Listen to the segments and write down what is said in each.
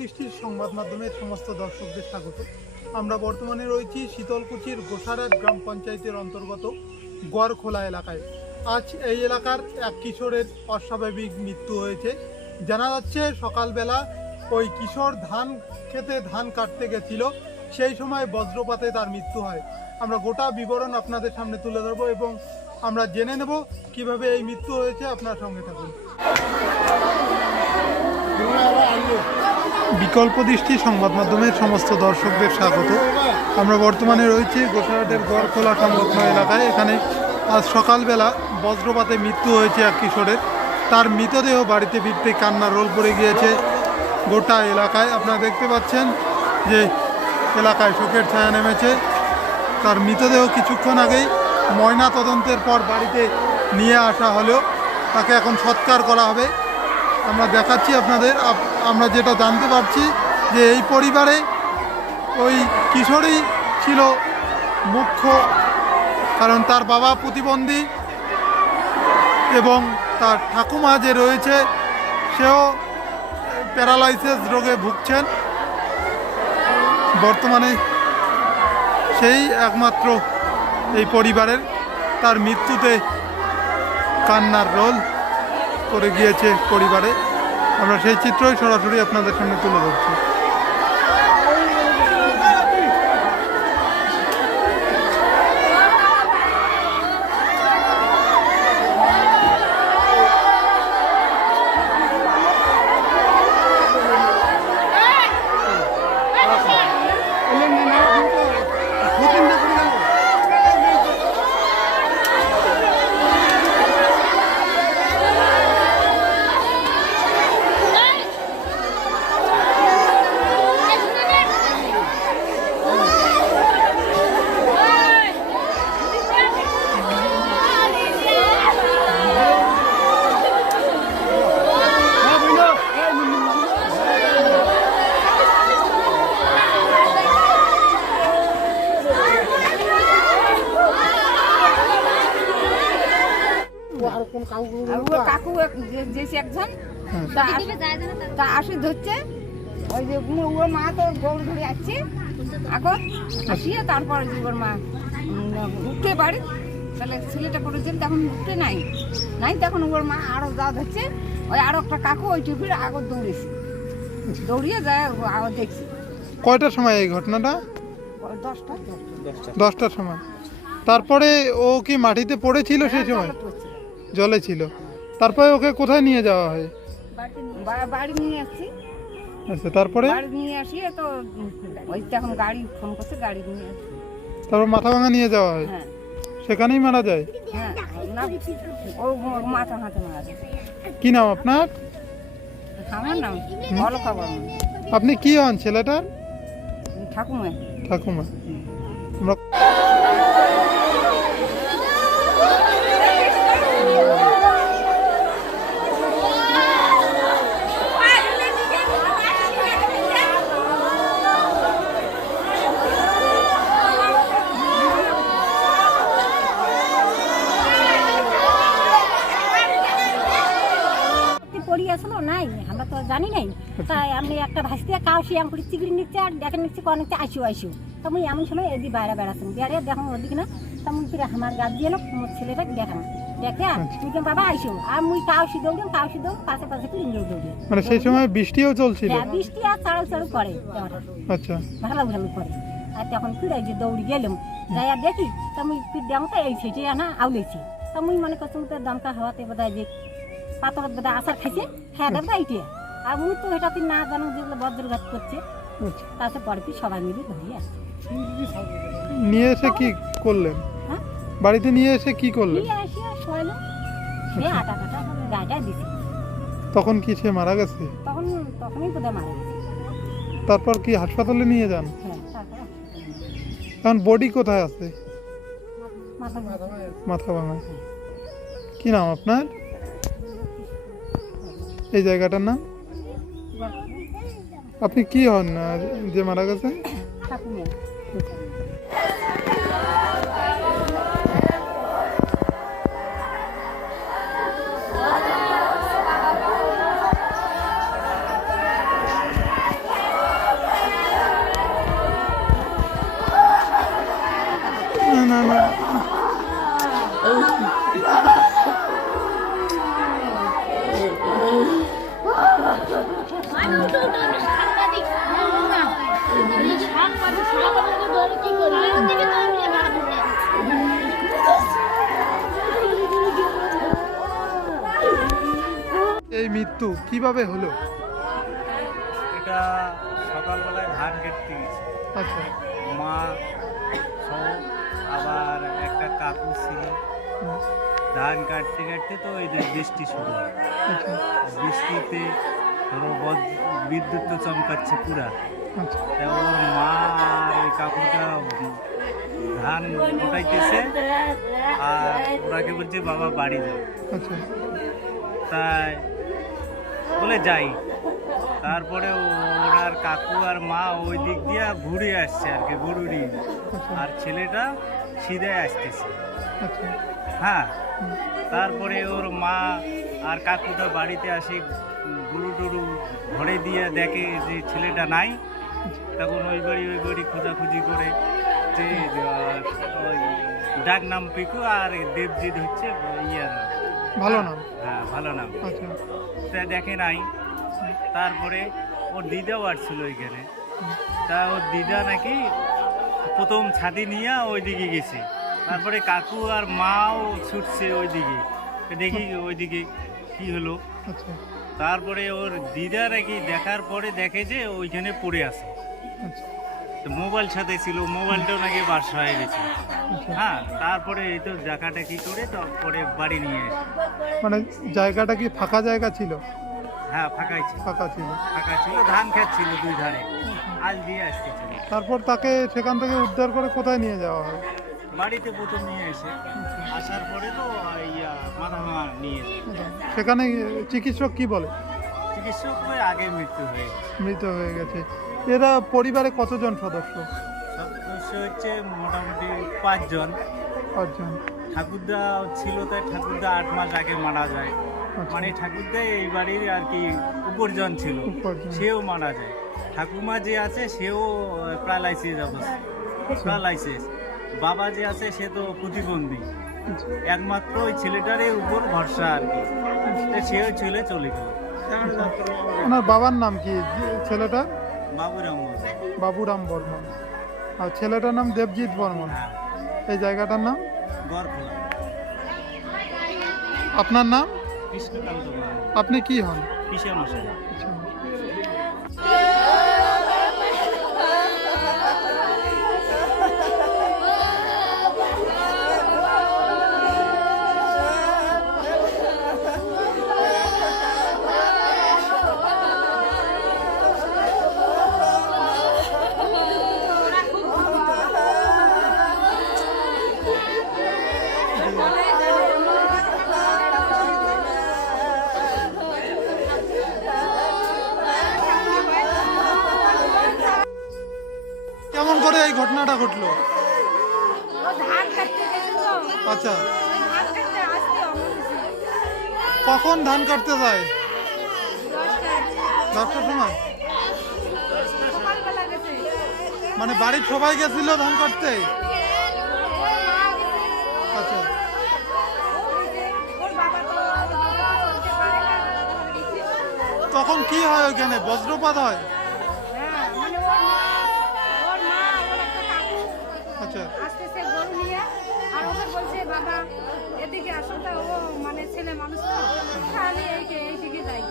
দৃষ্টির সংবাদ মাধ্যমের সমস্ত দর্শকদের স্বাগত। আমরা বর্তমানে রয়েছি শীতলকুচির গোসারাট গ্রাম পঞ্চায়েতের অন্তর্গত গড়খোলা এলাকায়। আজ এই এলাকার এক কিশোরের অস্বাভাবিক মৃত্যু হয়েছে। জানা যাচ্ছে সকালবেলা ওই কিশোর ধান খেতে ধান কাটতে গেছিল, সেই সময় বজ্রপাতে তার মৃত্যু হয়। আমরা গোটা বিবরণ আপনাদের সামনে তুলে ধরবো এবং আমরা জেনে নেব কীভাবে এই মৃত্যু হয়েছে। আপনার সঙ্গে থাকুন। বিকল্প দৃষ্টি সংবাদ মাধ্যমের সমস্ত দর্শকদের স্বাগত। আমরা বর্তমানে রয়েছি গোসাহাটের গড়খোলা সংলগ্ন এলাকায়। এখানে আজ সকালবেলা বজ্রপাতে মৃত্যু হয়েছে এক কিশোরের। তার মৃতদেহ বাড়িতে ফিরতে কান্নার রোল পড়ে গিয়েছে গোটা এলাকায়। আপনারা দেখতে পাচ্ছেন যে এলাকায় শোকের ছায়া নেমেছে। তার মৃতদেহ কিছুক্ষণ আগেই ময়না তদন্তের পর বাড়িতে নিয়ে আসা হলেও তাকে এখন সৎকার করা হবে। আমরা দেখাচ্ছি আপনাদের আপ- আমরা যেটা জানতে পারছি যে এই পরিবারে ওই কিশোরই ছিল মুখ্য, কারণ তার বাবা প্রতিবন্ধী এবং তার ঠাকুমা যে রয়েছে, সেও প্যারালাইসিস রোগে ভুগছেন। বর্তমানে সেই একমাত্র এই পরিবারের, তার মৃত্যুতে কান্নার রোল করে গিয়েছে পরিবারে। আমরা সেই চিত্রই সরাসরি আপনাদের সামনে তুলে ধরছি। আর ও কাকু এক- যে- একজন তা আস- ধরছে। ওই যে ও- মা তো গৌড় ধরে আসছে। এখন আসিয়ে তারপর ওর মা উঠতে পারে। তাহলে ছেলেটা করেছেন তখন উঠতে নাই। নাই তখন ওর মা আরও যা ধরছে ওই আরও একটা কাকু ওই টিভির আগর দৌড়েছে। দৌড়িয়ে যায় ও দেখছি। কয়টার সময় এই ঘটনাটা? দশটা। দশটার সময়। তারপরে ও কি মাটিতে পড়েছিল সেই সময়? জলে ছিল। তারপরে ওকে কোথায় নিয়ে যাওয়া হয়? বাড়ি নিয়ে আসছি আচ্ছা তারপরে? বাড়ি নিয়ে আসিয়ে তো ওই তখন গাড়ি ফোন করছে গাড়ি নিয়ে আসি। তারপর মাথা ভাঙা নিয়ে যাওয়া হয়? হ্যাঁ। সেখানেই মারা যায়? হ্যাঁ না ও ও মাথা হাতে মারা গেছে। কি নাম আপনার? আমার নাম অলকা বর্মন। আপনি কি হন ছেলেটার? ঠাকুমা। ঠাকুমা। আমরা জানি নাই। তাই আমি একটা ভাসতে কাউসি আম করে চিগড়ি নিচ্ছে আর দেখে নিচ্ছে অনেকটা আইসু আইসু। তা মুই এমন সময় এদি বাইরে বেড়াচ্ছেন বেড়ে দেখো ওদিকে না তা মুই ফিরে আমার গাছ দিয়ে মোর ছেলেটা দেখাম দেখে তুই কেন বাবা আইসু। আর মুই কাউসি দৌড়াম কাউসি দৌড় পাশে পাশে ইন্দ্র দৌড়ে মানে সেই সময় বৃষ্টিও চলছিল? হ্যাঁ বৃষ্টি আর চাড়াও চাড়ু করে আচ্ছা। ভালো ভালো করে আর তখন ফিরে যে দৌড়ি গেলাম যাই আর দেখি তা মুই ফির দাম তো এই সেটে আনা আউলেছি। তা মুই মনে করতাম তো দমকা হওয়াতে বোধ যে পাতর বোধ আসার খাইছে। হ্যাঁ দাদা এইটে। আর মুই তো এটা না জানো যেগুলো বজ্রঘাত করছে আচ্ছা। তাতে পরে কি সবাই মিলে ধরিয়ে আসছে। নিয়ে এসে কি করলেন? হ্যাঁ? বাড়িতে নিয়ে এসে কি করলেন? নিয়ে আসি আর শোয়ালো। সে আটা কাটা গাটা দিছে। তখন কি সে মারা গেছে? তখন তখনই বোধহয় মারা গেছে। তারপর কি হাসপাতালে নিয়ে যান? হ্যাঁ এখন বডি কোথায় আছে? মাথা মাথা ভাঙা। কি নাম আপনার? এই জায়গাটার নাম? আপনি কি হন যে মারা গেছে? কীভাবে হলো? এটা সকালবেলায় ধান কাটতে গেছে আচ্ছা। মা সহ আবার একটা কাকু ছিল। ধান কাটতে কাটতে তো এই যে বৃষ্টি শুরু হয়। আচ্ছা। বৃষ্টিতে ধরো বদ- বিদ্যুৎ তো চমকাচ্ছে পুরা। আচ্ছা। তা ওর মা আর ওই কাকুটা ধান ওঠাইতেছে আর ওরাকে বলছে বাবা বাড়ি যাও। আচ্ছা। তাই বলে যাই। তারপরে ওনার কাকু আর মা ওই দিক দিয়ে ঘুরে আসছে আর কি গরু নিয়ে আচ্ছা আর ছেলেটা সিধে আসতেছে। হ্যাঁ তারপরে ওর মা আর কাকুটা বাড়িতে আসে গরু টরু ঘরে দিয়ে দেখে যে ছেলেটা নাই, তখন ওই বাড়ি ওই বাড়ি খোঁজাখুঁজি করে যে ডাক নাম পিকু আর দেবজিৎ হচ্ছে ইয়ার ভালো নাম? হ্যাঁ ভালো নাম। আচ্ছা। তা দেখে নাই। তারপরে ওর দিদাও আসছিল ওইখানে। তা ওর দিদা নাকি প্রথম ছাদি নিয়ে ওইদিকে গেছে। তারপরে কাকু আর মাও ছুটছে ওইদিকে। তো দেখি ওইদিকে কি হলো। আচ্ছা। তারপরে ওর দিদা নাকি দেখার পরে দেখে যে ওইখানে পড়ে আছে। আচ্ছা। মোবাইল সাথে ছিল মোবাইলটাও নাকি বাস হয়ে গেছে। হ্যাঁ তারপরে এই তো জায়গাটা কি করে তারপরে বাড়ি নিয়ে এসে। মানে জায়গাটা কি ফাঁকা জায়গা ছিল? হ্যাঁ ফাঁকাই ছিল। ফাঁকা ছিল। ফাঁকা ছিল ধান খেত ছিল দুই ধারে। আল দিয়ে আসতেছিল তারপর তাকে সেখান থেকে উদ্ধার করে কোথায় নিয়ে যাওয়া হয়? বাড়িতে প্রথম নিয়ে এসে। আসার পরে তো ইয়া মাথা ভাঙা নিয়ে সেখানে চিকিৎসক কি বলে? চিকিৎসক আগে মৃত্যু হয়ে গেছে। মৃত হয়ে গেছে। এরা পরিবারে কতজন সদস্য? সদস্য হচ্ছে মোটামুটি পাঁচজন। পাঁচজন। ঠাকুরদা ছিল তাই ঠাকুরদা আট মাস আগে মারা যায়। আচ্ছা। মানে ঠাকুরদা এই বাড়ির আর কি উপার্জন ছিল। সেও মারা যায়। ঠাকুমা যে আছে সেও প্যারালাইসিস অবস্থা। প্যারালাইসিস বাবা যে আছে সে তো প্রতিবন্ধী। আচ্ছা, একমাত্র ওই ছেলেটারই উপর ভরসা আর কি। তো সেও ছেলে চলে গেল। ওনার বাবার নাম কি? যে- ছেলেটার? বাবুরাম বর্মন। আর ছেলেটার নাম দেবজিৎ বর্মন। হ্যাঁ। এই জায়গাটার নাম? আপনার নাম? আপনি কি হন? কখন ধান কাটতে যায়? দশটার সময়? মানে বাড়ির সবাই গেছিল ধান কাটতে? আচ্ছা। তখন কি হয় ওখানে বজ্রপাত হ্যাঁ? মানে মানুষ তো এই এইদিকে যাই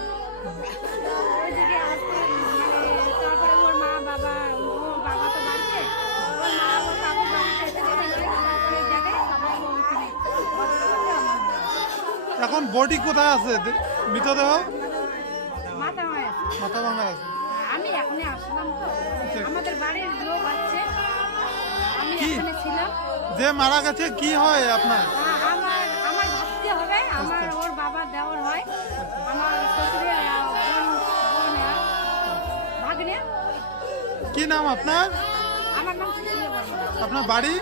ওইদিকে আসতে মানে তারপরে ওর মা বাবা ও বাবা তো বাড়িতে। ওর মা ওর কাকু বাড়িতে আমার এখন বডি কোথায় আছে? মৃতদেহ? মাথা মায় আছে। মাথা ভাঙা আছে। আমি এখনই আসলাম তো। আচ্ছা। আমাদের বাড়ির লোক আছে। আমি এখানে ছিলাম। যে মারা গেছে কি হয় আপনার? হয় কি নাম আপনার আপনার বাড়ি